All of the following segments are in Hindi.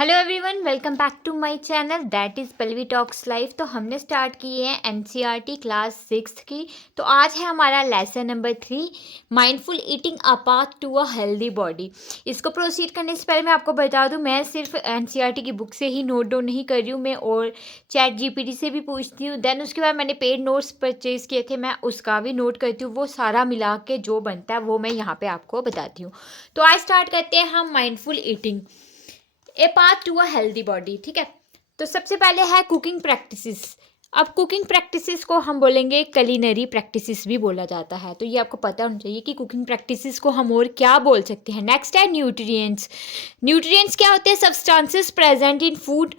Hello everyone, welcome back to my channel that is Pallavi talks life. तो हमने स्टार्ट की है एनसीईआरटी क्लास 6 की। तो आज है हमारा lesson number 3, mindful eating a path to a healthy body. इसको प्रोसीड करने से पहले मैं आपको बता दूं, मैं सिर्फ एनसीईआरटी की बुक से ही नोट डाउन नहीं कर रही हूँ, मैं और चैट जीपीटी से भी पूछती हूँ। देन उसके बाद मैंने पेड नोट्स परचेज़ किए थे, मैं उसका भी नोट करती हूँ। वो सारा मिला के जो बनता है वो मैं यहाँ पर आपको बताती हूँ। तो आज स्टार्ट करते हैं हम mindful eating a path to a healthy body. ठीक है, तो सबसे पहले है कुकिंग प्रैक्टिसेस। अब कुकिंग प्रैक्टिसेस को हम बोलेंगे कलिनरी प्रैक्टिसेस भी बोला जाता है, तो ये आपको पता होना चाहिए कि कुकिंग प्रैक्टिसेस को हम और क्या बोल सकते हैं। नेक्स्ट है न्यूट्रिएंट्स। न्यूट्रिएंट्स क्या होते हैं? Substances present in food.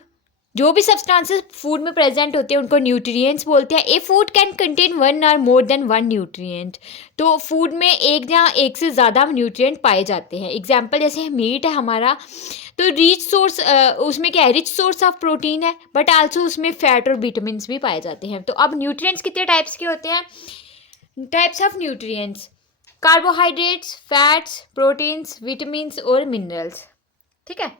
जो भी सब्सटेंसेस फूड में प्रेजेंट होते हैं उनको न्यूट्रिएंट्स बोलते हैं। ए फूड कैन कंटेन वन और मोर देन वन न्यूट्रिएंट। तो फूड में एक या एक से ज़्यादा न्यूट्रिएंट पाए जाते हैं। एग्जाम्पल जैसे मीट है हमारा, तो रिच सोर्स, उसमें क्या है, रिच सोर्स ऑफ प्रोटीन है, बट आल्सो उसमें फैट और विटामिन भी पाए जाते हैं। तो अब न्यूट्रिएंट्स कितने टाइप्स के होते हैं? Types of nutrients: carbohydrates, fats, proteins, vitamin और मिनरल्स। ठीक है,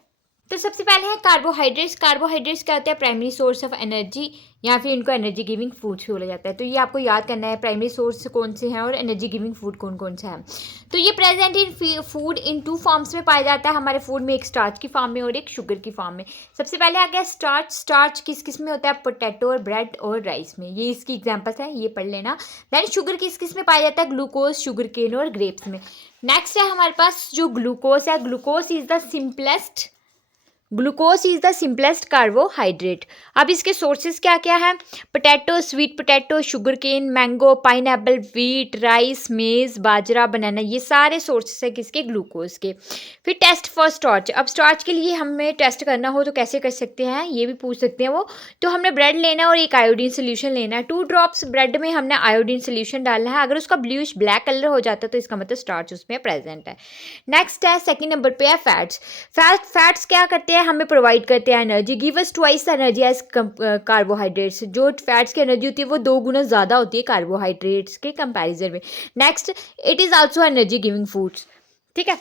तो सबसे पहले है कार्बोहाइड्रेट्स। कार्बोहाइड्रेट्स क्या होता है? प्राइमरी सोर्स ऑफ एनर्जी, या फिर इनको एनर्जी गिविंग फूड्स भी बोला जाता है। तो ये आपको याद करना है, प्राइमरी सोर्स कौन से हैं और एनर्जी गिविंग फूड कौन कौन से हैं। तो ये present in food in two forms में पाया जाता है हमारे फूड में, एक स्टार्च की फॉर्म में और एक शुगर की फॉर्म में। सबसे पहले आ गया स्टार्च। स्टार्च किस किस में होता है? पोटैटो और ब्रेड और राइस में, ये इसकी एग्जाम्पल्स हैं, ये पढ़ लेना। देन शुगर किस किस में पाया जाता है? ग्लूकोज, शुगर केन और ग्रेप्स में। नेक्स्ट है हमारे पास जो ग्लूकोज है। Glucose is the simplest carbohydrate. अब इसके सोर्सेज क्या क्या है? Potato, sweet potato, sugar cane, mango, pineapple, wheat, rice, maize, bajra, बनाना, ये सारे सोर्सेज है किसके? ग्लूकोज के। फिर टेस्ट फॉर स्टार्च। अब स्टार्च के लिए हमें टेस्ट करना हो तो कैसे कर सकते हैं, ये भी पूछ सकते हैं वो। तो हमने ब्रेड लेना है और एक आयोडीन सोल्यूशन लेना है। 2 ड्रॉप्स ब्रेड में हमने आयोडीन सोल्यूशन डालना है। अगर उसका ब्लूइश ब्लैक कलर हो जाता है तो इसका मतलब स्टार्च उसमें प्रेजेंट है। नेक्स्ट है, सेकेंड नंबर पे है फैट्स। फैट्स क्या करते हैं? हमें प्रोवाइड करते हैं energy. Give us twice energy as carbohydrates. जो फैट्स की एनर्जी होती है वो 2 गुना ज़्यादा होती है कार्बोहाइड्रेट्स के कंपैरिजन में। Next, it is also energy giving foods. ठीक है,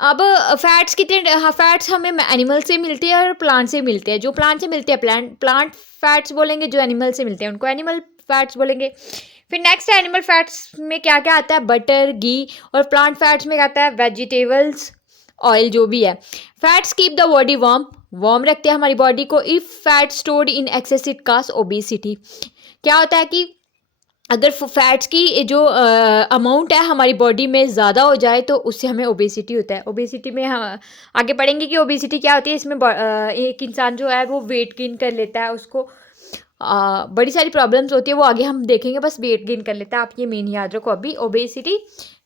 अब फैट्स कितने? हाँ, फैट्स हमें एनिमल से मिलते हैं और प्लांट से मिलते हैं। जो प्लांट से मिलते हैं प्लांट फैट्स बोलेंगे, जो एनिमल से मिलते हैं उनको एनिमल फैट्स बोलेंगे। फिर नेक्स्ट है एनिमल फैट्स में क्या क्या आता है? बटर, घी। और प्लांट फैट्स में क्या आता है? वेजिटेबल्स, ऑयल, जो भी है। Fats keep the body warm रखते हैं हमारी बॉडी को। If fat stored in excess it cause obesity. क्या होता है कि अगर फैट्स की जो अमाउंट है हमारी बॉडी में ज़्यादा हो जाए तो उससे हमें ओबेसिटी होता है। ओबेसिटी में हम आगे पढ़ेंगे कि ओबेसिटी क्या होती है। इसमें एक इंसान जो है वो वेट गेन कर लेता है, उसको बड़ी सारी प्रॉब्लम्स होती है, वो आगे हम देखेंगे। बस वेट गेन कर लेता है, आप ये मेन याद रखो अभी, ओबेसिटी।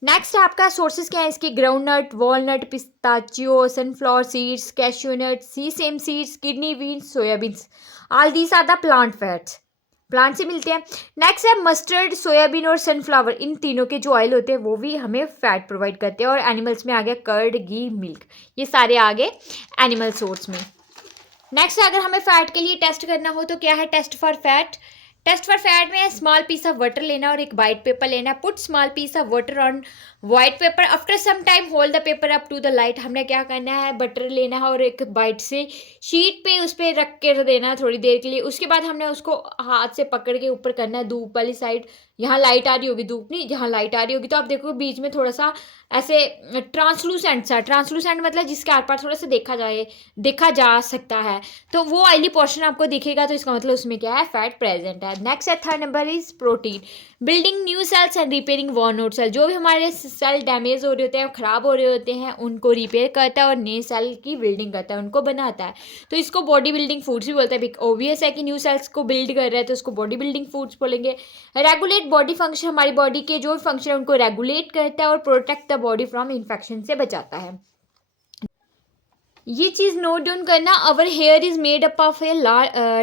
नेक्स्ट है आपका सोर्सेज क्या है इसके? Groundnut, walnut, pistachio, sunflower seeds, cashew nut, sesame seeds, kidney beans, soybeans. All these are the plant fats, plant से मिलते हैं। नेक्स्ट है मस्टर्ड, सोयाबीन और सनफ्लावर। इन तीनों के जो ऑयल होते हैं वो भी हमें फैट प्रोवाइड करते हैं। और एनिमल्स में आ गया कर्ड, घी, मिल्क, ये सारे आ गए एनिमल सोर्स में। नेक्स्ट, अगर हमें फैट के लिए टेस्ट करना हो तो क्या है? Test for fat. Test for fat में स्मॉल पीस ऑफ वाटर लेना और एक वाइट पेपर लेना। Put small piece of water on white paper. After some time hold the paper up to the light. हमने क्या करना है? बटर लेना है और एक वाइट से शीट पे उस पर रख के देना है थोड़ी देर के लिए। उसके बाद हमने उसको हाथ से पकड़ के ऊपर करना है धूप वाली साइड। यहाँ लाइट आ रही होगी, धूप नहीं, जहाँ लाइट आ रही होगी तो आप देखो बीच में थोड़ा सा ऐसे ट्रांसलूसेंट मतलब जिसके आर पार थोड़ा सा देखा जा सकता है, तो वो ऑयली पोर्शन आपको दिखेगा, तो इसका मतलब उसमें क्या है? फैट प्रेजेंट है। नेक्स्ट है, third number is protein. Building new cells and repairing worn out cell. जो भी हमारे सेल डैमेज हो रहे होते हैं, खराब हो रहे होते हैं, उनको रिपेयर करता है और नए सेल की बिल्डिंग करता है, उनको बनाता है। तो इसको बॉडी बिल्डिंग फूड्स भी बोलते हैं। ऑब्वियस है कि न्यू सेल्स को बिल्ड कर रहा है तो उसको बॉडी बिल्डिंग फूड्स बोलेंगे। रेगुलेट बॉडी फंक्शन, हमारी बॉडी के जो फंक्शन है उनको रेगुलेट करता है और protect the body from infection से बचाता है। ये चीज़ नोट डाउन करना। Our hair is made up of a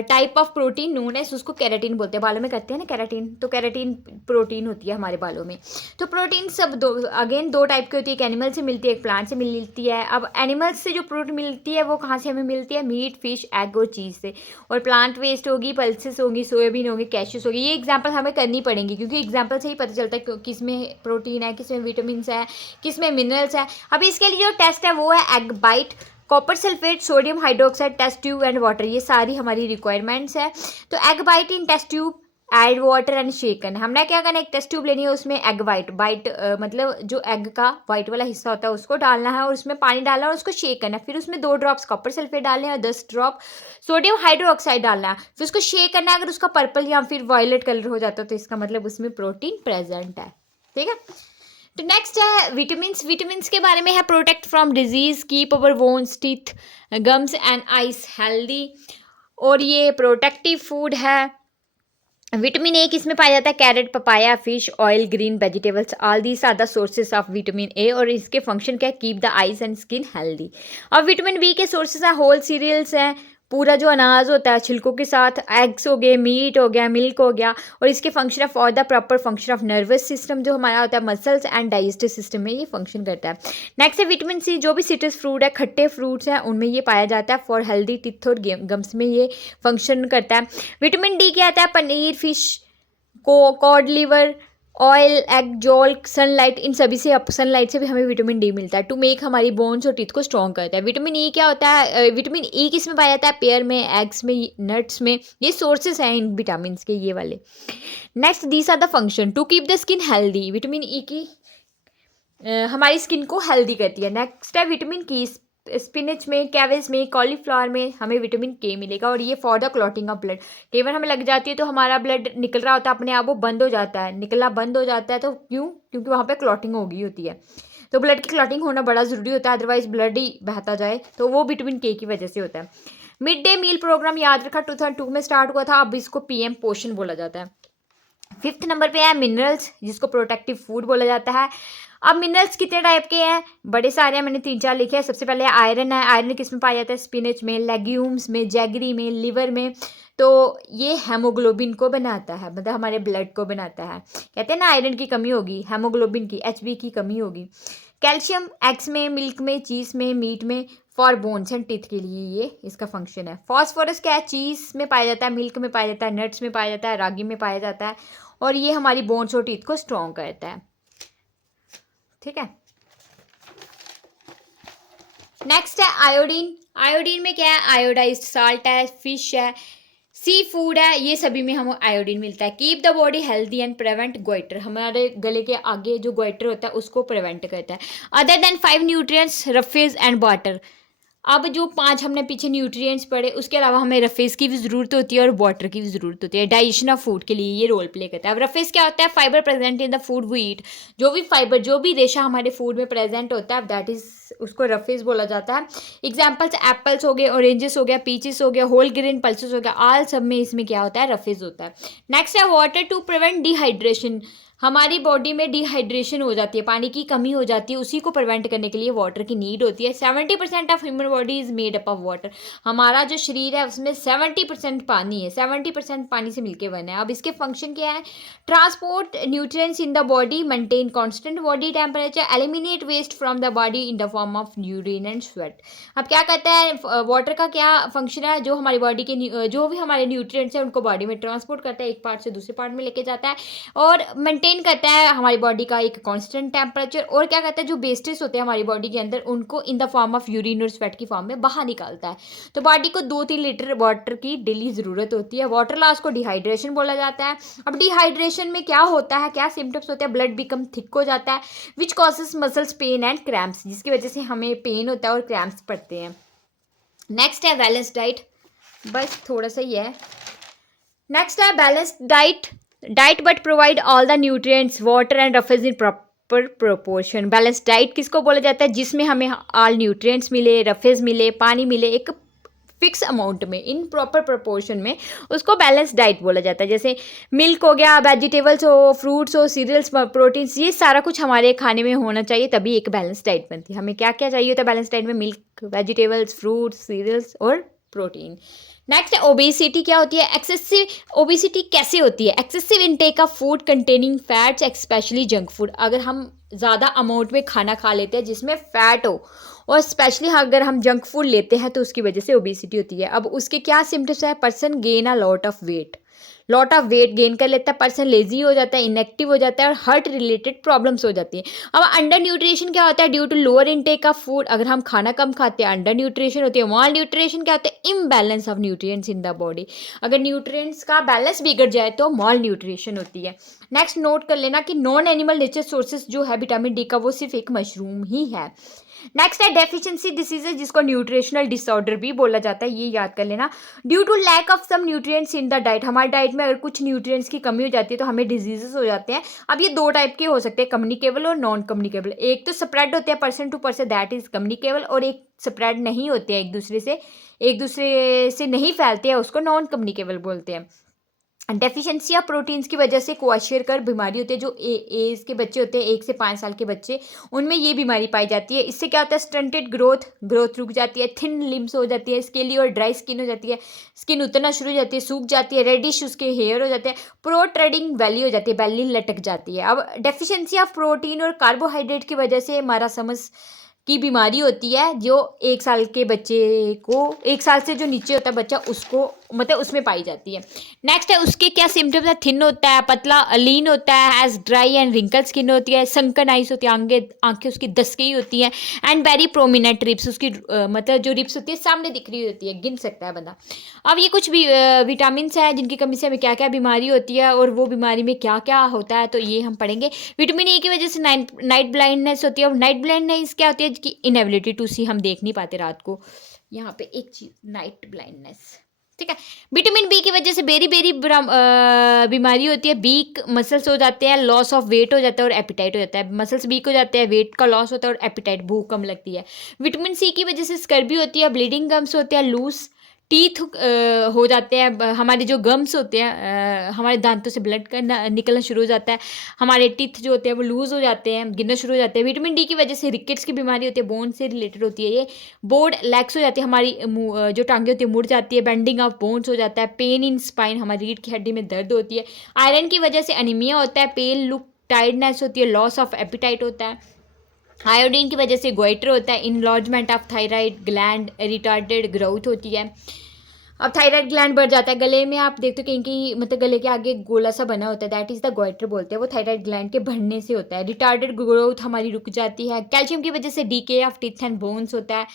type of protein known as, उसको केराटिन बोलते हैं। बालों में करते हैं ना केराटिन, तो केराटिन प्रोटीन होती है हमारे बालों में। तो प्रोटीन सब दो टाइप की होती है, एक एनिमल से मिलती है, एक प्लांट से मिलती है। अब एनिमल्स से जो प्रोटीन मिलती है वो कहाँ से हमें मिलती है? मीट, फिश, एग और चीज़ से। और प्लांट वेस्ट होगी, पल्सेस होगी, सोयाबीन होगी, कैश्यूज होगी। ये एग्जाम्पल हमें करनी पड़ेंगी क्योंकि एग्जाम्पल से ही पता चलता है किस में प्रोटीन है, किस में विटामिन है, किस में मिनरल्स है। अभी इसके लिए जो टेस्ट है वो है egg white. Copper sulphate, sodium hydroxide, test tube and water, ये सारी हमारी रिक्वायरमेंट्स है। तो egg white in test tube, add water and shaken. हमने क्या करना है, एक टेस्ट ट्यूब लेनी है, उसमें एग वाइट मतलब जो एग का वाइट वाला हिस्सा होता है उसको डालना है और उसमें पानी डालना है और उसको शेक करना है। फिर उसमें 2 ड्रॉप्स कॉपर सल्फेट डालने हैं और 10 ड्रॉप सोडियम हाइड्रोक्साइड डालना है। फिर उसको शेक करना है। अगर उसका पर्पल या फिर वायलेट कलर हो जाता है तो इसका मतलब उसमें प्रोटीन प्रेजेंट है। ठीक है। तो नेक्स्ट है विटामिन के बारे में है, protect from disease, keep our bones, teeth, gums and eyes healthy, और ये प्रोटेक्टिव फूड है। विटामिन ए किसमें पाया जाता है, carrot, papaya, fish, oil, green vegetables, all these are the sources of vitamin A, और इसके फंक्शन क्या है, keep the eyes and skin healthy. और विटामिन बी के सोर्सेज हैं, होल सीरियल्स हैं, पूरा जो अनाज होता है छिलकों के साथ, एग्स हो गए, मीट हो गया, मिल्क हो गया, और इसके फंक्शन है for the proper function of nervous system जो हमारा होता है, मसल्स एंड डाइजेस्टिव सिस्टम में ये फंक्शन करता है। नेक्स्ट है विटामिन सी, जो भी सिट्रस फ्रूट है, खट्टे फ्रूट्स हैं, उनमें ये पाया जाता है, फॉर हेल्दी टीथ और गम्स में ये फंक्शन करता है। विटामिन डी क्या आता है, paneer, fish, cod liver, oil, egg, yolk, sunlight, इन सभी से सनलाइट से भी हमें विटामिन डी मिलता है टू मेक हमारी बोन्स और टीथ को स्ट्रॉन्ग करता है। विटामिन ई क्या होता है, विटामिन ई किस में पाया जाता है, पेयर में, एग्स में, नट्स में, ये सोर्सेस हैं इन विटामिन के ये वाले। Next these are the function to keep the skin healthy, vitamin E की हमारी स्किन को हेल्दी करती है। नेक्स्ट है विटामिन की, स्पिनच में, कैवेज में, कॉलीफ्लावर में हमें विटामिन के मिलेगा, और ये for the clotting of blood, कई बार हमें लग जाती है तो हमारा ब्लड निकल रहा होता है अपने आप, वो बंद हो जाता है, निकलना बंद हो जाता है, तो क्यों, क्योंकि वहाँ पे क्लॉटिंग हो गई होती है। तो ब्लड की क्लॉटिंग होना बड़ा ज़रूरी होता है, अदरवाइज ब्लड ही बहता जाए, तो वो विटामिन के की वजह से होता है। मिड डे मील प्रोग्राम याद रखा 2002 में स्टार्ट हुआ था, अब इसको PM पोषण बोला जाता है। 5th नंबर पे है मिनरल्स, जिसको प्रोटेक्टिव फूड बोला जाता है। अब मिनरल्स कितने टाइप के हैं, बड़े सारे हैं, मैंने 3-4 लिखे हैं। सबसे पहले आयरन है, आयरन किस में पाया जाता है, स्पिनच में, लेग्यूम्स में, जैगरी में, लिवर में, तो ये हेमोग्लोबिन को बनाता है, मतलब हमारे ब्लड को बनाता है। कहते हैं ना आयरन की कमी होगी, हेमोग्लोबिन की, HB की कमी होगी। कैल्शियम एग्स में, मिल्क में, चीज़ में, मीट में, फॉर बोन्स एंड टीथ के लिए ये इसका फंक्शन है। फॉस्फोरस क्या है, चीज़ में पाया जाता है, मिल्क में पाया जाता है, नट्स में पाया जाता है, रागी में पाया जाता है, और ये हमारी बोन्स और टीथ को स्ट्रॉन्ग करता है। ठीक है। नेक्स्ट है आयोडीन, आयोडीन में क्या है, आयोडाइज्ड साल्ट है, फिश है, सी फूड है, ये सभी में हमें आयोडीन मिलता है। Keep the body healthy and prevent goitre, हमारे गले के आगे जो गोइटर होता है उसको प्रिवेंट करता है। Other than 5 nutrients, roughage and water, अब जो 5 हमने पीछे न्यूट्रिएंट्स पढ़े, उसके अलावा हमें रफेज की भी ज़रूरत होती है और वाटर की भी ज़रूरत होती है, डाइजेशन ऑफ फूड के लिए ये रोल प्ले करता है। अब रफेज क्या होता है, fibre present in the food we eat, जो भी फाइबर, जो भी रेशा हमारे फूड में प्रेजेंट होता है, दैट इज उसको रफेज बोला जाता है। एग्जाम्पल्स एप्पल्स हो गए, ऑरेंजेस हो गया, पीचेस हो गया, होल ग्रेन पल्सेस हो गया, आल सब में इसमें क्या होता है, रफेज होता है। नेक्स्ट है वाटर टू प्रिवेंट डिहाइड्रेशन, हमारी बॉडी में डिहाइड्रेशन हो जाती है, पानी की कमी हो जाती है, उसी को प्रिवेंट करने के लिए वाटर की नीड होती है। 70% of human body is made up of water, हमारा जो शरीर है उसमें 70% पानी है, 70% पानी से मिलके बना है। अब इसके फंक्शन क्या है, transport nutrients in the body, maintain constant body temperature, eliminate waste from the body in the form of urine and sweat. अब क्या कहता है, वाटर का क्या फंक्शन है, जो हमारी बॉडी के जो भी हमारे न्यूट्रिएंट्स हैं उनको बॉडी में ट्रांसपोर्ट करता है, एक पार्ट से दूसरे पार्ट में लेके जाता है, और मेंटेन करता है हमारी बॉडी का एक कांस्टेंट टेम्परेचर, और क्या कहता है, जो वेस्टेज होते हैं हमारी बॉडी के अंदर उनको इन द फॉर्म ऑफ यूरिन और स्वेट की फॉर्म में बाहर निकालता है। तो बॉडी को 2-3 लीटर वाटर की डेली ज़रूरत होती है। वाटर लॉस को डिहाइड्रेशन बोला जाता है। अब डिहाइड्रेशन में क्या होता है, क्या सिम्टम्स होते हैं, ब्लड बिकम थिक हो जाता है, which causes muscles pain and cramps, जिसकी वजह से हमें पेन होता है और क्रैम्प्स पड़ते हैं। नेक्स्ट है बैलेंस डाइट, बस थोड़ा सा ही है। नेक्स्ट है balance diet but provide all the nutrients, water and roughage in proper proportion. Balance diet किसको बोला जाता है, जिसमें हमें ऑल न्यूट्रिएंट्स मिले, रफेज मिले, पानी मिले, एक फिक्स अमाउंट में, इन प्रॉपर प्रोपोर्शन में, उसको बैलेंस डाइट बोला जाता है। जैसे मिल्क हो गया, वेजिटेबल्स हो, फ्रूट्स हो, सीरियल्स, प्रोटीन्स, ये सारा कुछ हमारे खाने में होना चाहिए, तभी एक बैलेंस डाइट बनती है। हमें क्या क्या चाहिए होता है बैलेंस डाइट में, मिल्क, वेजिटेबल्स, फ्रूट्स, सीरियल्स और प्रोटीन। नेक्स्ट है ओबेसिटी, क्या होती है, एक्सेसिव ओबेसिटी कैसे होती है, excessive intake of food containing fats, especially junk food, अगर हम ज़्यादा अमाउंट में खाना खा लेते हैं जिसमें फ़ैट हो, और स्पेशली अगर हम जंक फूड लेते हैं तो उसकी वजह से ओबेसिटी होती है। अब उसके क्या सिम्टम्स है, person gain a lot of weight, lot of weight gain कर लेता है, पर्सन लेजी हो जाता है, इनएक्टिव हो जाता है और हार्ट रिलेटेड प्रॉब्लम्स हो जाती है। अब अंडर न्यूट्रिशन क्या होता है? Due to lower intake of food, अगर हम खाना कम खाते हैं अंडर न्यूट्रिशन होती है। माल न्यूट्रिशन क्या होता है? Imbalance of nutrients in the body, अगर न्यूट्रिएंट्स का बैलेंस बिगड़ जाए तो माल न्यूट्रिशन होती है। नेक्स्ट नोट कर लेना कि नॉन एनिमल नेचर सोर्सेज जो है विटामिन डी का वो सिर्फ एक मशरूम ही है। नेक्स्ट है डेफिशिएंसी डिसीजेज, जिसको न्यूट्रिशनल डिसऑर्डर भी बोला जाता है, ये याद कर लेना। Due to lack of some nutrients in the diet, हमारी डाइट में अगर कुछ न्यूट्रिएंट्स की कमी हो जाती है तो हमें डिजीजेस हो जाते हैं। अब ये दो टाइप के हो सकते हैं, कम्युनिकेबल और नॉन कम्युनिकेबल। एक तो स्प्रेड होते हैं person to person, that is communicable, और एक स्प्रेड नहीं होते हैं एक दूसरे से नहीं फैलते हैं, उसको नॉन कम्युनिकेबल बोलते हैं। डेफिशिएंसी ऑफ प्रोटीन्स की वजह से क्वाशियरकर बीमारी होती है, जो एज के बच्चे होते हैं 1 से 5 साल के बच्चे, उनमें ये बीमारी पाई जाती है। इससे क्या होता है? स्टंटेड ग्रोथ रुक जाती है, थिन लिम्स हो जाती है, स्केली और ड्राई स्किन हो जाती है, स्किन उतरना शुरू हो जाती है, सूख जाती है, रेडिश उसके हेयर हो जाते हैं, प्रोट्रेडिंग वैली हो जाती है, बैली लटक जाती है। अब डेफिशिएंसी ऑफ प्रोटीन और कार्बोहाइड्रेट की वजह से हमारा समझ की बीमारी होती है, जो 1 साल के बच्चे को, 1 साल से जो नीचे होता है बच्चा, उसको मतलब उसमें पाई जाती है। नेक्स्ट है उसके क्या सिम्टम्स है? थिन होता है, पतला लीन होता है, has dry and wrinkle skin होती है, संकन आइज होती है, आंखें उसकी दसकी होती हैं, एंड वेरी प्रोमिनेंट रिप्स, उसकी मतलब जो रिप्स होती है सामने दिख रही होती है, गिन सकता है बंदा। अब ये कुछ भी विटामिन है जिनकी कमी से हमें क्या क्या बीमारी होती है और वो बीमारी में क्या क्या होता है, तो ये हम पढ़ेंगे। विटामिन ए की वजह से नाइट ब्लाइंडनेस होती है, और नाइट ब्लाइंडनेस क्या होती है? कि इनएबिलिटी टू सी, हम देख नहीं पाते रात को। यहाँ पे एक चीज, नाइट ब्लाइंडनेस, ठीक है। विटामिन बी की वजह से बेरी बेरी बीमारी होती है, वीक मसल्स हो जाते हैं, लॉस ऑफ वेट हो जाता है और एपिटाइट हो जाता है। मसल्स वीक हो जाते हैं, वेट का लॉस होता है और एपिटाइट, भूख कम लगती है। विटामिन सी की वजह से स्कर्बी होती है, ब्लीडिंग गम्स होते हैं, लूज टीथ हो जाते हैं, हमारे जो गम्स होते हैं, हमारे दांतों से ब्लड का निकलना शुरू हो जाता है, हमारे टीथ जो होते हैं वो लूज़ हो जाते हैं, गिरना शुरू हो जाते हैं। विटामिन डी की वजह से रिकेट्स की बीमारी होती है, बोन से रिलेटेड होती है ये, बोर्ड लैक्स हो जाती है, हमारी जो टांगे होती है मुड़ जाती है, बेंडिंग ऑफ बोन्स हो जाता है, पेन इन स्पाइन, हमारी रीढ़ की हड्डी में दर्द होती है। आयरन की वजह से अनीमिया होता है, पेल लुक, टायर्डनेस होती है, लॉस ऑफ एपिटाइट होता है। आयोडीन की वजह से गोइटर होता है, enlargement of thyroid gland, retarded growth होती है। अब थायराइड ग्लैंड बढ़ जाता है गले में, आप देखते हो कहीं कहीं मतलब गले के आगे गोला सा बना होता है, दैट इज द गोइटर बोलते हैं, वो थायराइड ग्लैंड के बढ़ने से होता है। रिटार्डेड ग्रोथ हमारी रुक जाती है। कैल्शियम की वजह से DK of teeth and bones होता है,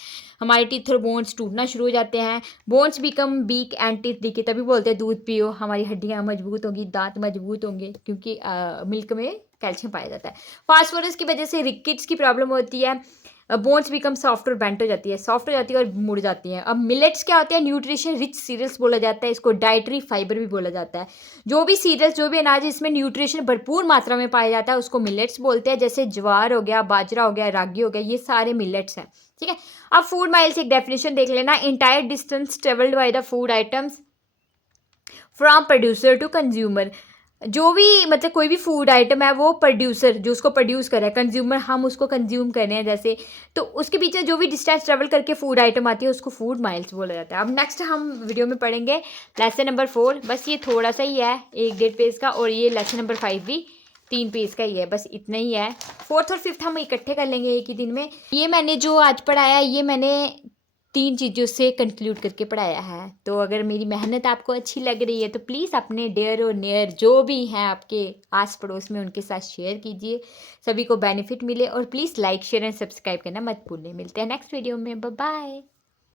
हमारे टीथ और बोन्स टूटना शुरू हो जाते हैं। Bones become weak and teeth decay, तभी बोलते हैं दूध पियो, हमारी हड्डियाँ मजबूत होंगी, दांत मजबूत होंगे, क्योंकि मिल्क में कैल्शियम पाया जाता है। फास्फोरस की वजह से रिकेट्स की प्रॉब्लम होती है, बोन्स बिकम सॉफ्ट और बेंट हो जाती है, सॉफ्ट हो जाती है और मुड़ जाती हैं। अब मिलेट्स क्या होते हैं? न्यूट्रिशन रिच सीरियल्स बोला जाता है, इसको डाइटरी फाइबर भी बोला जाता है। जो भी सीरियल्स, जो भी अनाज है इसमें न्यूट्रिशन भरपूर मात्रा में पाया जाता है, उसको मिलेट्स बोलते हैं। जैसे ज्वार हो गया, बाजरा हो गया, रागी हो गया, ये सारे मिलेट्स हैं, ठीक है। अब फूड माइल्स एक डेफिनेशन देख लेना। Entire distance travelled by the food items from producer to consumer, जो भी मतलब कोई भी फूड आइटम है वो प्रोड्यूसर जो उसको प्रोड्यूस कर रहा है, कंज्यूमर हम उसको कंज्यूम कर रहे हैं जैसे, तो उसके पीछे जो भी डिस्टेंस ट्रेवल करके फूड आइटम आती है उसको फूड माइल्स बोला जाता है। अब नेक्स्ट हम वीडियो में पढ़ेंगे लेसन नंबर 4, बस ये थोड़ा सा ही है, 1-1.5 पेज का, और ये लेसन नंबर 5 भी 3 पेज का ही है, बस इतना ही है। 4th और 5th हम इकट्ठे कर लेंगे एक ही दिन में। ये मैंने जो आज पढ़ाया ये मैंने 3 चीज़ों से कंक्लूड करके पढ़ाया है, तो अगर मेरी मेहनत आपको अच्छी लग रही है तो प्लीज़ अपने डियर और नियर जो भी हैं आपके आस पड़ोस में उनके साथ शेयर कीजिए, सभी को बेनिफिट मिले, और please like share and subscribe करना मत भूलें। मिलते हैं नेक्स्ट वीडियो में, बाय बाय।